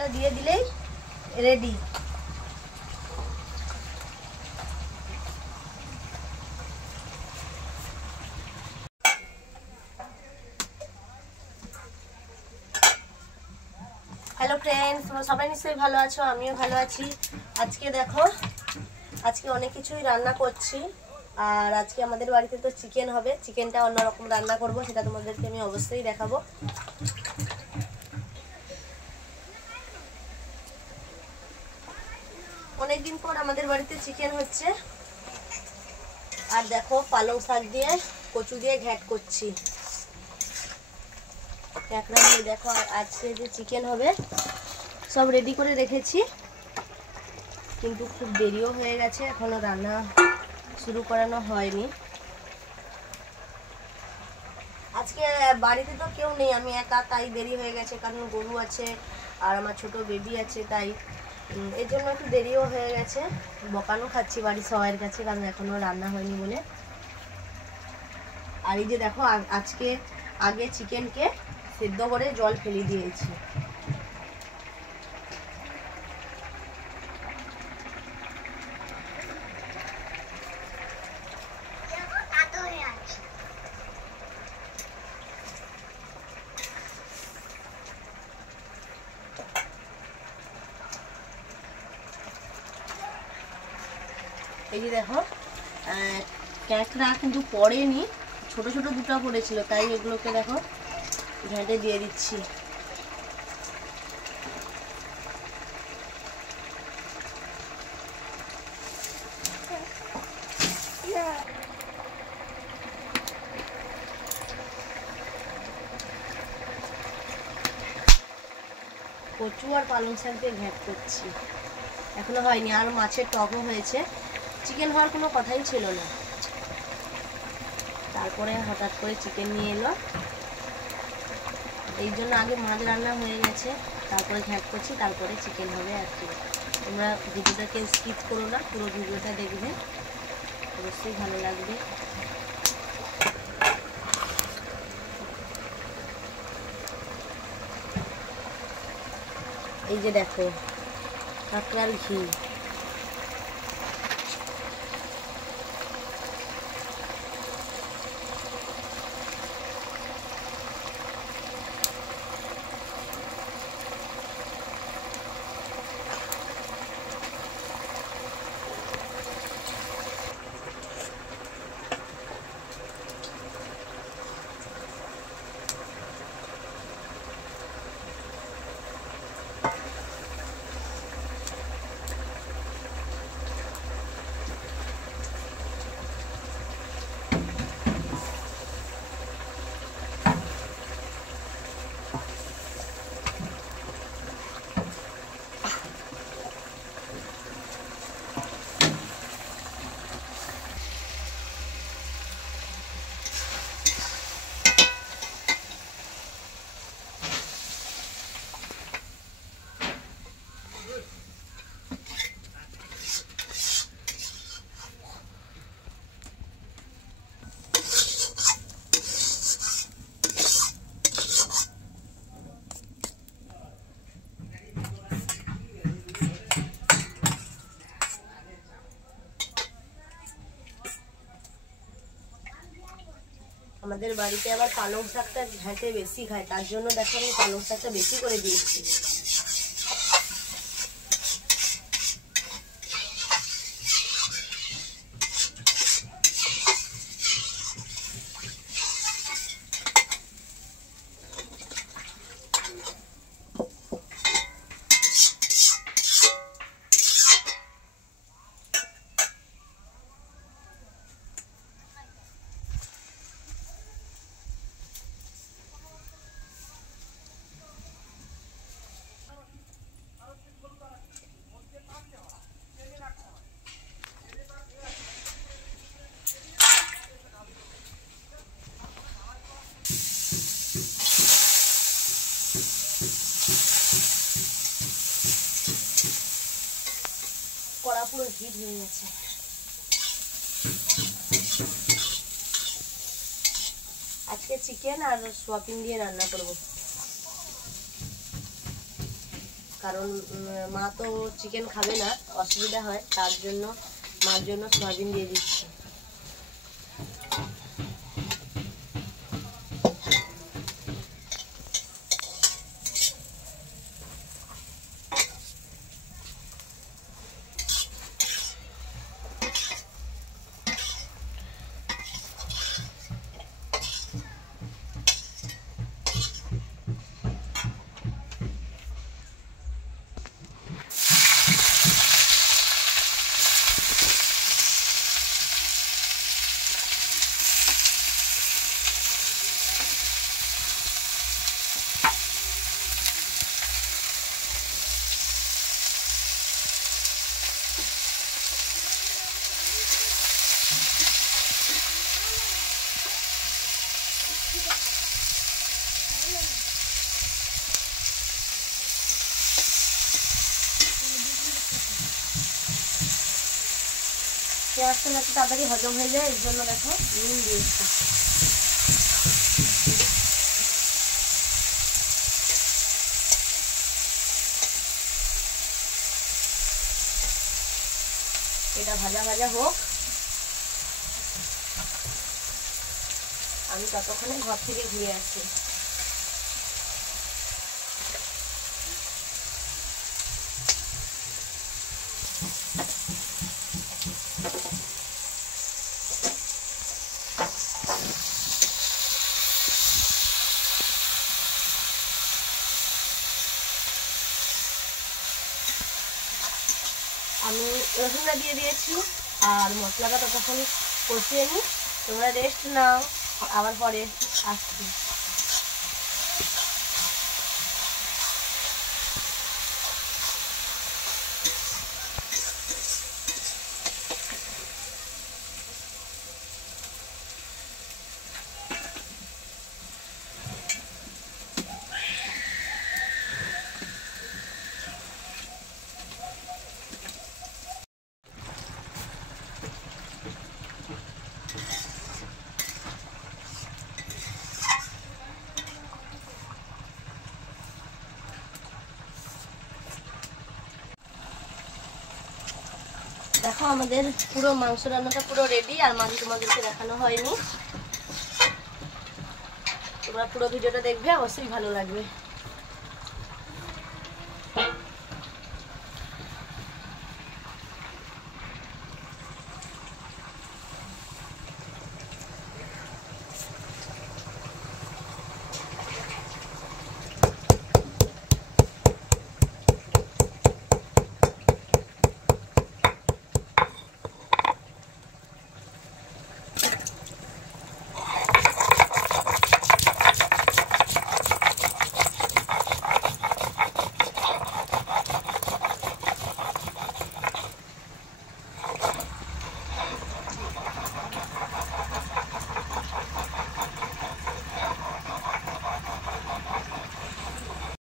মশলা দিয়ে দিলেই ready. Hello friends, তোমরা সবাই নিশ্চয়ই ভালো আছো, আমিও ভালো আছি। আজকে দেখো, আজকে অনেক কিছুই রান্না করছি। আর আজকে আমাদের বাড়িতে তো চিকেন হবে। চিকেনটা অন্যরকম রান্না করব, সেটা তোমাদেরকে আমি অবশ্যই দেখাবো। অনেকদিন পর আমাদের বাড়িতে চিকেন হচ্ছে। আর দেখো, পালং শাক দিয়ে কচু দিয়ে ঘ্যাট করছি, ক্যাকড়া দিয়ে। দেখো, আর আজকে যে চিকেন হবে সব রেডি করে রেখেছি, কিন্তু খুব দেরিও হয়ে গেছে, এখনো রান্না শুরু করানো হয়নি। আজকে বাড়িতে তো কেউ নেই, আমি একা, তাই দেরি হয়ে গেছে। কারণ গরু আছে আর আমার ছোট বেবি আছে, তাই এর জন্য একটু দেরিও হয়ে গেছে। বকানো খাচ্ছি বাড়ির সবার কাছে, কারণ এখনো রান্না হয়নি বলে। আর এই যে দেখো, আজকে আগে চিকেনকে সেদ্ধ করে জল ফেলে দিয়েছি। এই যে দেখো, ক্যাঁকড়া কিন্তু পড়েনি, ছোট ছোট দুটো পড়েছিল, তাই এগুলোকে দেখো ঘেঁটে দিয়ে দিচ্ছি। কচু আর পালং শাক দিয়ে ঘ্যাট করছি, এখনো হয়নি। আর মাছের টকও হয়েছে, চিকেন হওয়ার কোনো কথাই ছিল না। তারপরে হঠাৎ করে চিকেন নিয়ে এলো, এই জন্য আগে মাছ রান্না হয়ে গেছে, তারপরে ঘ্যাট করছি, তারপরে চিকেন হবে আর কি। তোমরা ভিডিওটাকে স্কিপ করো না, পুরো ভিডিওটা দেখবে, অবশ্যই ভালো লাগবে। এই যে দেখো, কাঁকড়ার ঘি। আমাদের বাড়িতে আবার পালং শাকটা ঘ্যাঁটে বেশি খায়, তার জন্য দেখো আমি পালং শাকটা বেশি করে দিয়েছি। কড়া পুরো হিট হয়ে গেছে। আজকে চিকেন আর সোয়াবিন দিয়ে রান্না করব। কারণ মা তো চিকেন খাবে না, অসুবিধা হয়, তার জন্য মার জন্য সয়াবিন দিয়ে দিচ্ছি। পেঁয়াজটা যাতে তাড়াতাড়ি হজম হয়ে যায়, এর জন্য দেখো নুন দিয়েছি। এটা ভাজা ভাজা হোক, আমি ততক্ষণে ঘর থেকে ঘুরে আসি। আমি রসুনটা দিয়ে দিয়েছি আর মশলাটা ততক্ষণ কষিয়ে নিই। তোমরা রেস্ট নাও, আবার পরে আসছি। দেখো আমাদের পুরো মাংস রান্নাটা পুরো রেডি, আর মাঝে তোমাদেরকে দেখানো হয়নি। তোমরা পুরো ভিডিওটা দেখবে, অবশ্যই ভালো লাগবে।